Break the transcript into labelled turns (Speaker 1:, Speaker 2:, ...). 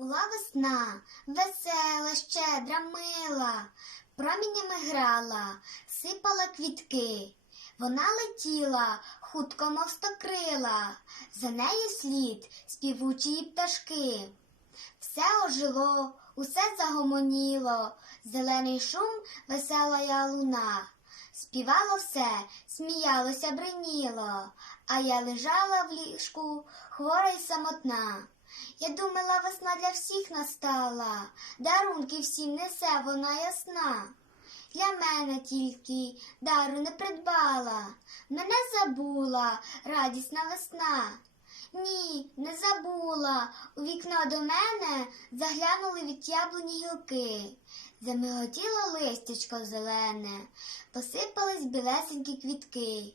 Speaker 1: Була весна, весела, щедра, мила, промінями грала, сипала квітки. Вона летіла, хутко мов стокрила, за нею слід співучі пташки. Все ожило, усе загомоніло, зелений шум, весела я луна. Співало все, сміялося, бриніло, а я лежала в ліжку, хвора й самотна. Я думала, весна для всіх настала, дарунки всім несе вона ясна. Для мене тільки дару не придбала, мене забула радісна весна. Ні, не забула. У вікно до мене заглянули від яблуні гілки. Замиготіло листячко зелене, посипались білесенькі квітки.